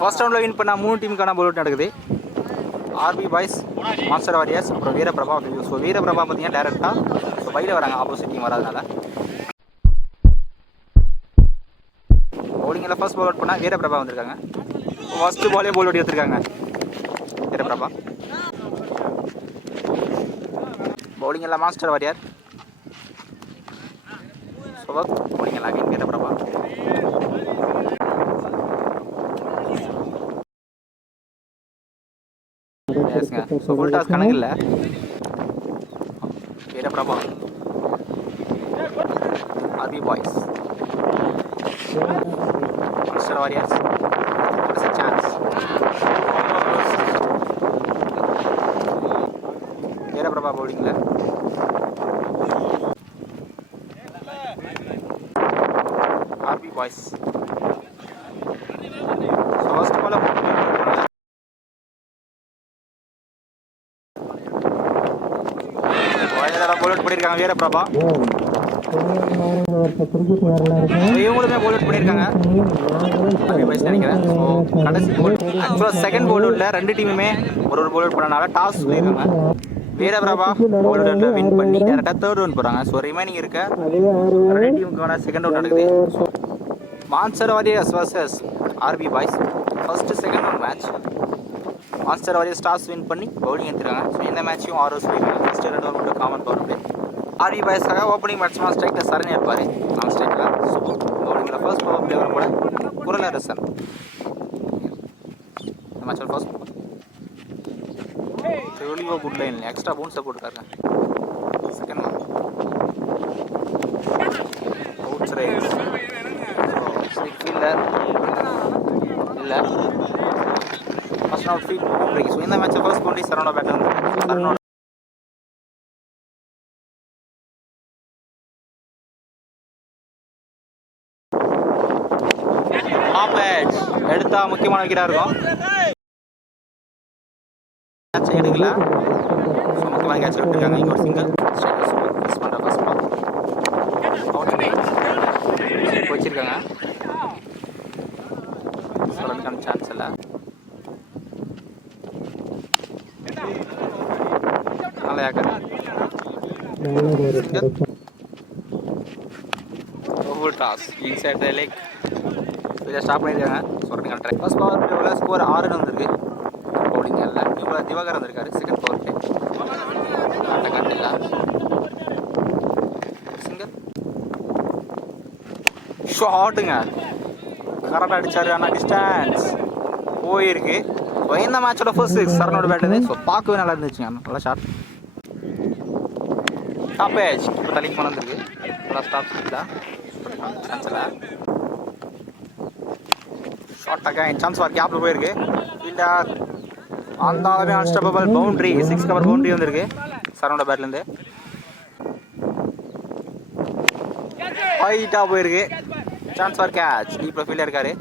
First ரவுண்டில் win பண்ண 3 டீமுக்கான போல் out நடக்குது. ஆர்பி பாய்ஸ், மாஸ்டர் வாரியர்ஸ், அப்புறம் வீரபிரபா. ஸோ வீரபிரபா பார்த்தீங்கன்னா டேரெக்டாக பையில் வராங்க, ஆப்போசிட் டீம் வராதனால. பவுலிங்கில் ஃபர்ஸ்ட் பால் அவுட் பண்ணால் வீரபிரபா வந்திருக்காங்க. ஃபர்ஸ்ட் பாலே போல் அவுட் எடுத்திருக்காங்க வீரபிரபா. பவுலிங் எல்லாம் மாஸ்டர் வாரியர். பவுலிங் எல்லாம் again Veeraprabha. So full toss கணக்கு இல்லை. Veeraprabha, RP boys, master warriors. Chance Veeraprabha பவுலிங்கில். RP boys first ball bowl out பண்ணியிருக்காங்க வீரபிரபா. இவங்களுமே போல் அவுட் பண்ணியிருக்காங்க ஆர்பி பாய்ஸ் நினைக்கிறேன். ஸோ கடைசி போல் ஆக்சுவலாக செகண்ட் போல் அவுட்டில் 2 டீமுமே ஒரு போல் அவுட் பண்ணனால டாஸ் சொல்லியிருக்காங்க. வீரபிரபா போல் அவுட்டில் வின் பண்ணி டேரெக்டாக தேர்ட் ரவுண்ட் போகிறாங்க. ஸோ ரிமைனிங் இருக்க 2 டீமுக்கான செகண்ட் ரவுண்ட் நடக்குது. Monster warriors versus RP boys. First second round match. Monster warriors toss win பண்ணி பவுலிங் எடுத்துருக்காங்க. ஸோ இந்த மேட்சையும் ஆர்ஓஸ் போயிருக்காங்க. First 2 round common power play. RP பாய்ஸாக ஓப்பனிங் பேட்ஸ்மேன் ஸ்ட்ரைக்கில் சரண் இருப்பார். நான் ஸ்ட்ரைக்கில் பவுலிங்கில் ஃபர்ஸ்ட் பவர் பிளே வர கூட குரலரசன். இந்த மேட்சில் ஃபர்ஸ்ட் தெளிவாக குட் லைன் எக்ஸ்ட்ரா பவுன்ஸை போட்டுருக்காங்க. Second one out right. Strike fielder இல்லை. First out field break. So இந்த மேட்சை ஃபர்ஸ்ட் பவுண்டரி சரவணா பேட்டர் வந்து சரவணா எடுத்தா முக்கியமான விக்கெட்டாக இருக்கும். கேட்ச் எடுக்கல. ஸோ முக்கியமான கேட்ச் விட்டுருக்காங்க. இங்கே ஒரு சிங்கிள் மிஸ் பண்ணுற ஃபர்ஸ்ட் பால் அவுட் வச்சிருக்காங்க. சொல்றதுக்கான சான்ஸ் இல்லை. நல்லா yorker toss inside the leg. இதை ஸ்டாப் பண்ணியிருக்காங்க. சொல்கிறீங்க ட்ரை. ஃபர்ஸ்ட் பவர் பிளேவில் ஸ்கோர் 6 வந்திருக்கு. பவுலிங் இல்லை. திவாகர் வந்திருக்காரு செகண்ட் பவர் பிளே. கண்டில்லா சிங்கிள் ஷாட்டுங்க கரெக்டாக அடித்தார். ஆனால் டிஸ்டன்ஸ் போயிருக்கு. ஸோ இந்த மேட்சோட ஃபர்ஸ்ட் 6 சரணோட பேட்டது. ஸோ பார்க்கவே நல்லா இருந்துச்சுங்க. நல்லா ஷாட். ஸ்டாப்பேஜ் இப்போ தள்ளிக்கு போன வந்துருக்கு. நல்லா ஸ்டாப் இல்லை. சான்ஸ் இல்லை. ஷார்ட் அகைன் சான்ஸ் ஃபார் கேப்பில் போயிருக்கு. ஃபீல்டர் அந்த அளவே அன்ஸ்டாப்பபிள் பவுண்ட்ரி 6 கவர் பவுண்ட்ரி வந்திருக்கு சரவணோட பேட்லேருந்து. ஹைட்டாக போயிருக்கு. Chance for catch. டீப்பில் ஃபீல்டர் இருக்காரு.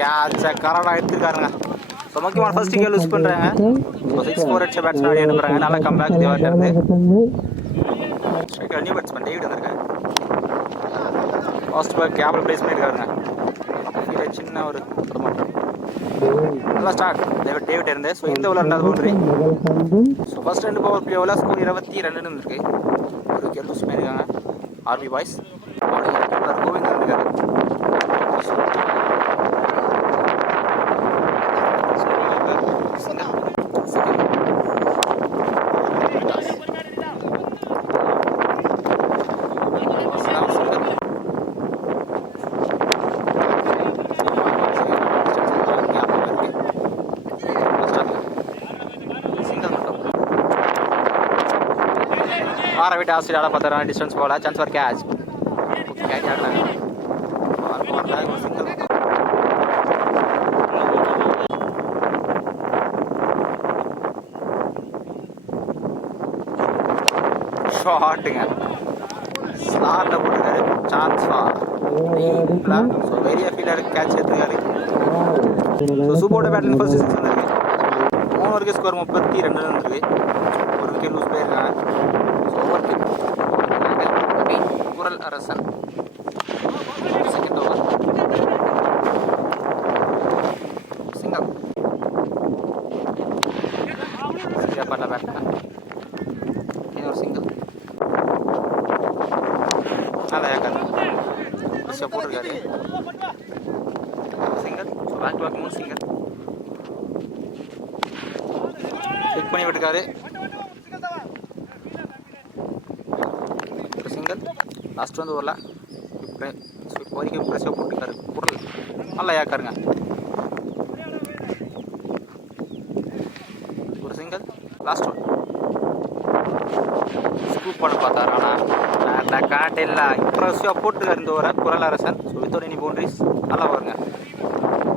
கேட்சை கரெக்டாக எடுத்துருக்காருங்க. ஸோ முக்கியமான ஃபர்ஸ்ட் விக்கெட் லூஸ் பண்ணுறாங்க. ஸோ 6-4 அடிச்ச பேட்ஸ்மேன் ஆடி அனுப்புகிறாங்க. நல்லா கம்பேக் தேவாட்ட இருந்து. நியூ பேட்ஸ்மேன் டேவிட் வந்திருக்காரு. ஃபர்ஸ்ட் பால் கேப்பில் பிளேஸ் பண்ணியிருக்காருங்க. சின்ன ஒரு மாற்றம். நல்லா ஸ்டார்ட் டேவிட் இருந்து. ஸோ இந்த ஓவர் 2வது பவுண்டரி. ஸோ ஃபர்ஸ்ட் 2 பவர் பிளேவில் ஸ்கோர் 22 இருக்கு. ஒரு விக்கெட் லூஸ் பண்ணியிருக்காங்க ஆர்பி பாய்ஸ். கோவிந்த் வந்திருக்காரு. விட்டு ஆஸ்திரேலியாவில் பார்த்துறாங்க. டிஸ்டன்ஸ் போல சான்ஸ் ஃபார் கேட்ச். கேட்ச் ஆடுறாங்க. ஷாட்டுங்க ஸ்லாட்டில் போட்டுருக்காரு. சான்ஸ் ஃபார் ஸோ வெரியா ஃபீல்டர் கேட்ச் எடுத்துருக்காரு. ஸோ சூப்பரோட பேட்டிங் ஃபர்ஸ்ட் 6 வந்துருக்கு. 3 வரைக்கும் ஸ்கோர் 32 வந்துருக்கு. ஒரு விக்கெட் லூஸ் போயிருக்காங்க. குரல் அரசன் second over. Back to back 3 சிங்கர் செக் பண்ணி விட்டுருக்காரு. ஒரு சிங்கர் லாஸ்ட் வந்து வரல. இப்போ வரைக்கும் ப்ரெஷ்ஷாக போட்டுருக்காரு. பொருள் நல்லா ஏக்காருங்க. ஒரு சிங்கர் லாஸ்ட் ஒன் ஸ்கூப் பண்ண பார்த்தாரு. ஆனால் காட்டே இல்லை. இம்ப்ரெசிவாக போட்டுருக்காரு இந்த ஓவரை குரல் அரசன். ஸோ வித்தவுட் எனி பவுண்டரிஸ் நல்லா வருங்க.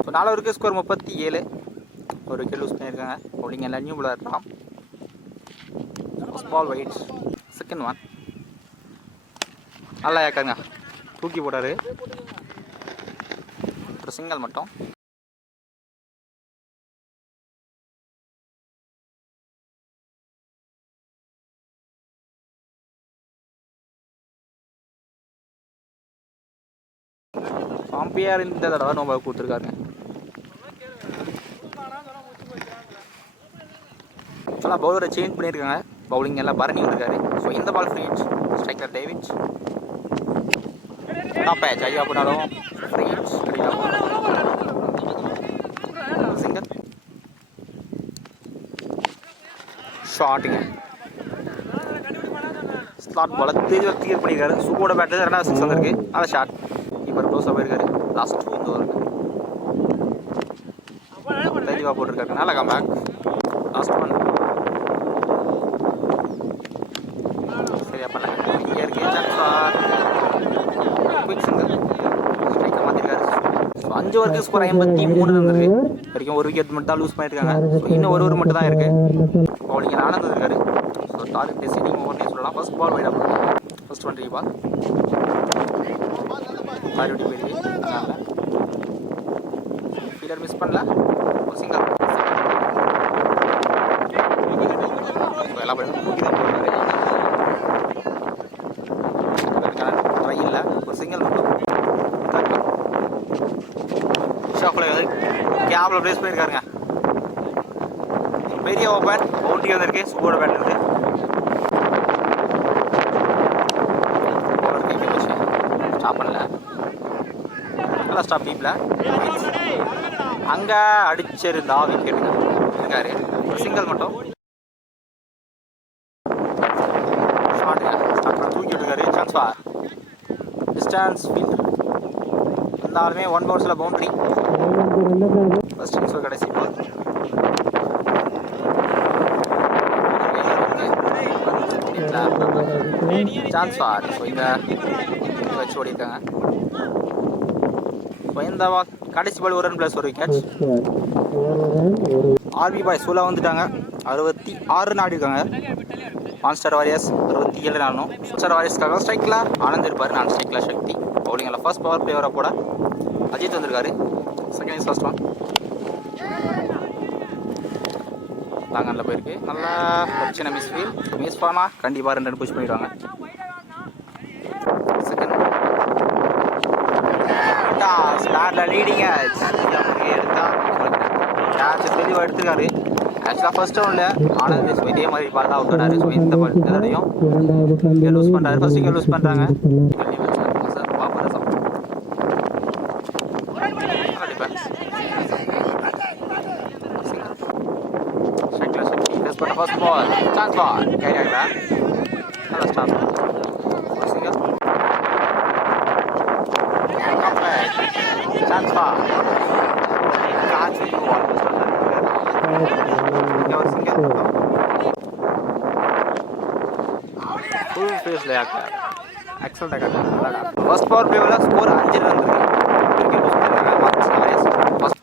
ஸோ 4 ஓவருக்கு ஸ்கோர் 37. ஒரு விக்கெட் லூஸ் பண்ணியிருக்காங்க. பவுலிங் எல்லாம் நியூ பாலர் இருக்கலாம். ஸ்மால் வைட்ஸ் செகண்ட் ஒன் நல்லா ஏக்காங்க. தூக்கி போட்டார். ஒரு சிங்கல் மட்டும். அம்பையார் இந்த தடவை நம்ம கொடுத்துருக்காருங்க. ஆக்சுவலாக பவுலரை சேஞ்ச் பண்ணியிருக்காங்க. பவுலிங் எல்லாம் பரணி வந்திருக்காரு. ஸோ இந்த ball free hit. Striker David top பேட்ச் ஐயா போனாலும் ஃப்ரீ ஹிட்ஸ் சிங்கர் ஷாட்டுங்க. ஸ்லாட் பால் தேஜ் கிளியர் பண்ணியிருக்காரு. சூப்பரோட பேட்டில் 2வது 6 வந்திருக்கு. அதை ஷாட் கீப்பர் க்ளோஸாக போயிருக்காரு. லாஸ்ட் 2 ஓவருக்கு தெளிவாக போட்டிருக்காரு. நல்ல கம்பேக். லாஸ்ட் ஒன் சரியா பண்ணல. இயற்கை சான்ஸ் குயிக் சிங்கர் ஸ்ட்ரைக்காக மாற்றிருக்காரு. ஸோ 5 ஓவருக்கு ஸ்கோர் 53 இருந்திருக்கு. வரைக்கும் ஒரு விக்கெட் மட்டும் தான் லூஸ் பண்ணியிருக்காங்க. ஸோ இன்னும் ஒரு ஓவர் மட்டும் தான் இருக்குது. பவுலிங் ஆனந்த் இருக்காரு. ஸோ டார்கெட் டெசிடிங் ஓவர்னே சொல்லலாம். ஃபர்ஸ்ட் பால் வைட் ஆகும். ஃபர்ஸ்ட் ஒன் பால் மறுபடியும் போயிருக்கு. அதனால் ஃபீல்டர் மிஸ் பண்ணல. ஒரு சிங்கர் எல்லாம் தூக்கி தான் போடுறாரு. ட்ரை இல்லை. ஒரு சிங்கல் மட்டும் ஷாப்பில் வந்து கேப்பில் ப்ளேஸ் பண்ணியிருக்காருங்க. பெரிய ஓப்பன் பவுண்டரி வந்திருக்கு. சூப்பரோட பேட் இருக்கு. ஸ்டாப் பண்ணல. நல்லா ஸ்டாப் டீப்பில் அங்கே அடிச்சிருந்தா விக்கெட்டுங்க இருக்காரு. சிங்கிள் மட்டும் ஷாட்டுங்க. ஸ்டார்ட் தூக்கி விட்டுருக்காரு. சான்ஸ் ஃபார் டிஸ்டன்ஸ் ஃபீல்டர் இருந்தாலுமே 1 பவுன்ஸில் பவுண்டரி. ஃபர்ஸ்ட் இன்னிங்ஸ் கடைசி பால் சான்ஸ் ஃபார். ஸோ இங்கே வச்சு ஓடிருக்காங்க. இந்த கடைசி ball 1 run plus 1 wicket. RP boy சூலா வந்துட்டாங்க. 66 ரன் ஆடிருக்காங்க. Monster warriors 67 run. சூப்பர் வாரியர்ஸ்க்காக ஸ்ட்ரைக்கில் ஆனந்த் இருப்பார். நான் ஸ்ட்ரைக்கில் சக்தி. பவுலிங்கில் ஃபர்ஸ்ட் பவர் பிளேயரை போட அஜித் வந்திருக்காரு. செகண்ட் இன்னிங்ஸ் ஃபர்ஸ்ட் ஒன் லாங்கனில் போயிருக்கு. நல்லா பிரச்சனை மிஸ் பண்ணால் கண்டிப்பாக 2 ரன் புஷ் பண்ணிடுவாங்க. செகண்ட் ஸ்டார்டில் லீடிங்க எடுத்தால் கேட்ச் தெளிவாக எடுத்துருக்காரு. ஆக்சுவலாக ஃபர்ஸ்ட் ரவுண்டில் ஆனந்த் இதே மாதிரி பால் தான் அவுட் ஆனார். ஸோ இந்த பால் இதோடையும் இங்கே லூஸ் பண்ணுறாரு. ஃபர்ஸ்ட் இங்கே லூஸ் பண்ணுறாங்க. First ball chance ball carry ஆகல. நல்லா start singer chance ball catch ஒரு சிங்கர் ஃபுல் ஃபேஸில் actor excellent actor. First power பிளேவில் score 5 run first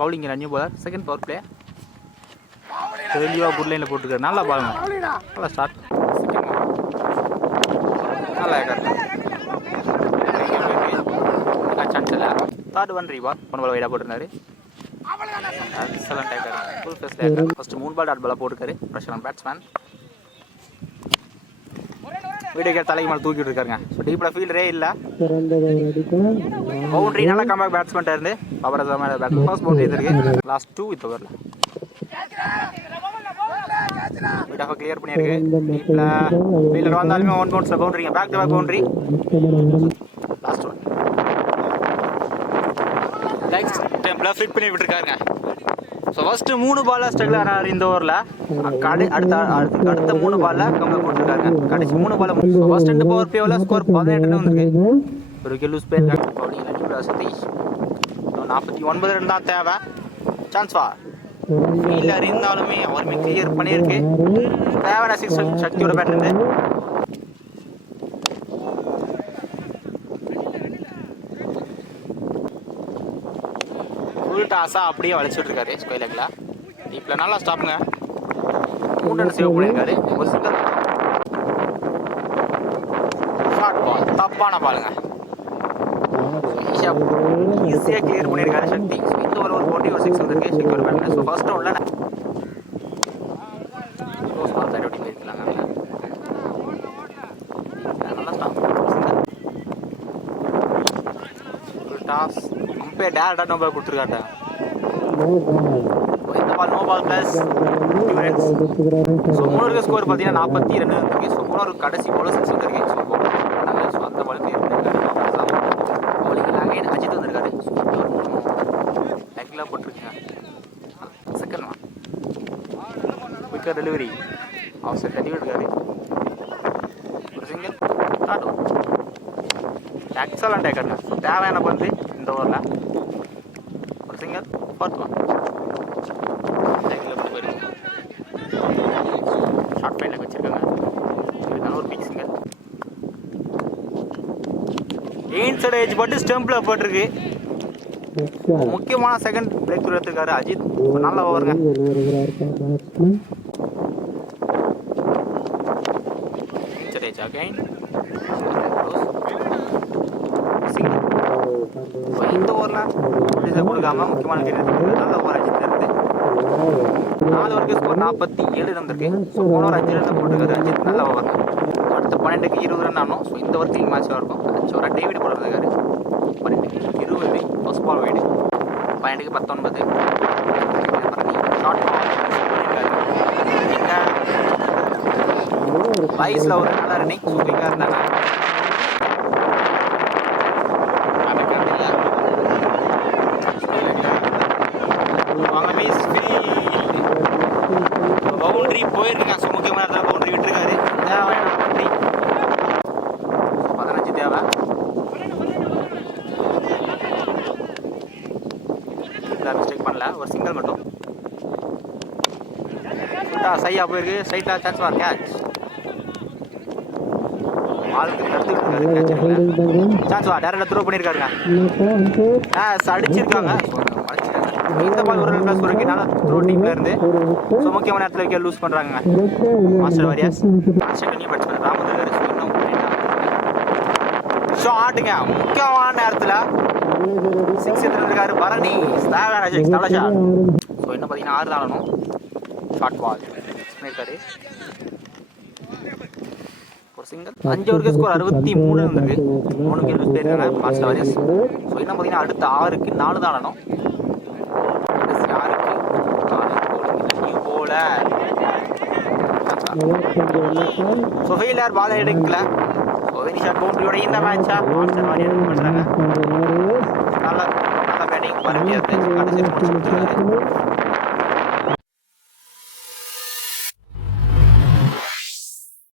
bowling new bowler. Second power play தெளிவாக குட் லைனில் போட்டுருக்காரு. நல்லா பாருங்க. நல்லா ஸ்டார்ட் நல்லா சான்ஸ் இல்லை. தேர்ட் ஒன் ரீபால் 1 பால் வைடாக போட்டிருந்தாரு. Excellent actor. ஃபுல் ஃபேஸில் ஆக்டர். ஃபர்ஸ்ட் 3 பால் டாட் பாலாக போட்டுருக்காரு. ப்ரெஷர் பேட்ஸ்மேன் வீடியோ கேட் தலைக்கு மேலே தூக்கிட்டு இருக்காருங்க. ஸோ டீப்பில் ஃபீல்டரே இல்லை. பவுண்டரி நல்லா கம்பேக் பேட்ஸ்மேன்ட்டாக இருந்து பவரஸாக பேட்ஸ்மேன் ஃபர்ஸ்ட் பவுண்டரி இருக்கு. லாஸ்ட் 2 வித் ஓவரில் வீடாக கிளியர் பண்ணியிருக்கு. டீப்பில் ஃபீல்டர் வந்தாலுமே 1 பவுன்ஸில் பவுண்டரிங்க. Back to back boundary. Last one likes டைமில் ஃபிட் பண்ணி விட்டுருக்காருங்க. ஸோ ஃபஸ்ட்டு 3 பாலில் ஸ்ட்ரகிள் ஆனார் இந்த ஓவரில். அடுத்த 3 பாலில் கம்மியாக போட்டுருக்காங்க. கடைசி 3 பால் ஃபஸ்ட் 2 பவர் பிளேவில் ஸ்கோர் 18 வந்துருக்கு. ஒரு விக்கெட் லூஸ் போயிருக்காங்க. பவுலிங் அடிப்படா சதீஷ். 49 ரன் தான் தேவை. சான்ஸ் வா ஃபீல்டர் இருந்தாலுமே அவருமே கிளியர் பண்ணியிருக்கு. தேவையான 6 சக்தியோட பேட் இருந்து ஃபுல் டாஸாக அப்படியே வளைச்சிட்டு இருக்காரு. ஸ்கொயர் லெக்கில் டீப்பில் நல்லா ஸ்டாப்புங்க. 3 ரன் சேவ் பண்ணியிருக்காரு. ஒரு சிங்கிள் ஷார்ட் பால், தப்பான பாலுங்க. ஈஸியாக கிளியர் பண்ணியிருக்காரு சக்தி. இந்த ஒரு போட்டி ஒரு 6 வந்துருக்கு. Secure bad. ஸோ ஃபர்ஸ்ட் ரவுண்டில் போயிருக்கலாங்க. நல்லா ஸ்டாப் ஃபுல் டாஸ். கம்பேர் டேரக்டாக நோ பால் கொடுத்துருக்காட்ட. இந்த ball no ball plus 2 runs. So 3 score பார்த்தீங்கன்னா 42 வந்துருக்கு. ஸோ 3 கடைசி பால் 6 வந்துருக்கு. ஸோ அந்த பால் இருந்திருக்காரு. பவுலிங் லாகைன் அஜித் வந்திருக்காரு. லெக்கில் போட்டிருக்குங்க. Second one quicker delivery off side தட்டி விட்டுருக்காரு. ஒரு சிங்கிள் ஸ்டார்ட் ஒன். எக்ஸலண்ட் டேக்கர்ங்க. தேவையான பந்து இந்த ஓவரில். ஒரு சிங்கிள் ஃபோர்த் ஒன். ஷார்ட் ஃபைனில் வச்சுருக்காங்க. இதுக்கான ஒரு பிக் சிங்கிள். இன்சைட் ஏஜ் பட்டு ஸ்டெம்பில் போட்டிருக்கு. முக்கியமான செகண்ட் பிரேக் த்ரூ எடுத்திருக்காரு அஜித். நல்ல ஓவருங்க. இன்சைட் ஏஜ் அகைன் இந்த ஓவரில் கொடுக்காம முக்கியமான நல்ல ஓவர் அஜித் இருந்து 4 ஓவருக்கு ஸ்கோர் 47 இருந்திருக்கு. ஸோ 3 ஓவர் 5 ரன் போட்டிருக்காரு அஜித். நல்ல ஓவர். அடுத்த 12க்கு 20 ரன் ஆனோம். ஸோ இந்த ஒர்க்கிங் மேட்சாக இருக்கும். 5 ஓவராக டேவிட் போட்டிருக்காரு. 12க்கு 20 ஃபர்ஸ்ட் பால் வைடு. 12க்கு 19 ஷார்ட் வயசில் ஒரு நல்ல ரன்னிங். சூப்பராக இருந்தாங்க. பவுண்டரி போயிருக்குங்க. ஸோ முக்கியமான இடத்துல பவுண்டரி விட்டுருக்காரு. தேவையான பவுண்டரி 15 தேவை. மிஸ்டேக் பண்ணல. ஒரு சிங்கிள் மட்டும் சையா போயிருக்கு. சைட்டில் சான்ஸ் வார் கேட்ச். ஆளுக்கு தடுத்து விட்டுருக்காரு. சான்ஸ் வா டேரக்டாக த்ரோ பண்ணியிருக்காருங்க. அடிச்சிருக்காங்க. இந்த பால் ஒரு ரன் ப்ளஸ் ஒரு நல்லா த்ரோ டீம்ல இருந்து. ஸோ முக்கியமான இடத்துல விக்கெட் லூஸ் பண்ணுறாங்க master warriors. Second batsman Ram வந்திருக்காரு. ஸோ ஆட்டுங்க முக்கியமான நேரத்தில் 6 எடுத்துருக்காரு பரணி. நல்ல ஷாட். ஸோ இன்னும் பார்த்தீங்கன்னா 6 தான் ஆடணும். ஷார்ட் பால் பண்ணியிருக்காரு. ஒரு சிங்கிள். 5 ஓவருக்கு ஸ்கோர் 63 இருந்திருக்கு. 3 விக்கெட் லூஸ் போயிருக்காங்க மாஸ்டர் வாரியர்ஸ். ஸோ இன்னும் பார்த்தீங்கன்னா அடுத்த 6க்கு 4 தான் ஆடணும். ஃபீல்டர் பால் எடுக்கல. ஷாட் பவுண்டரியோட இந்த மேட்சா மாஸ்டர் வாரியர் பண்றாங்க. நல்ல பேட்டிங் பரட்டி கடைசி முடிச்சு கொடுத்துருக்காரு.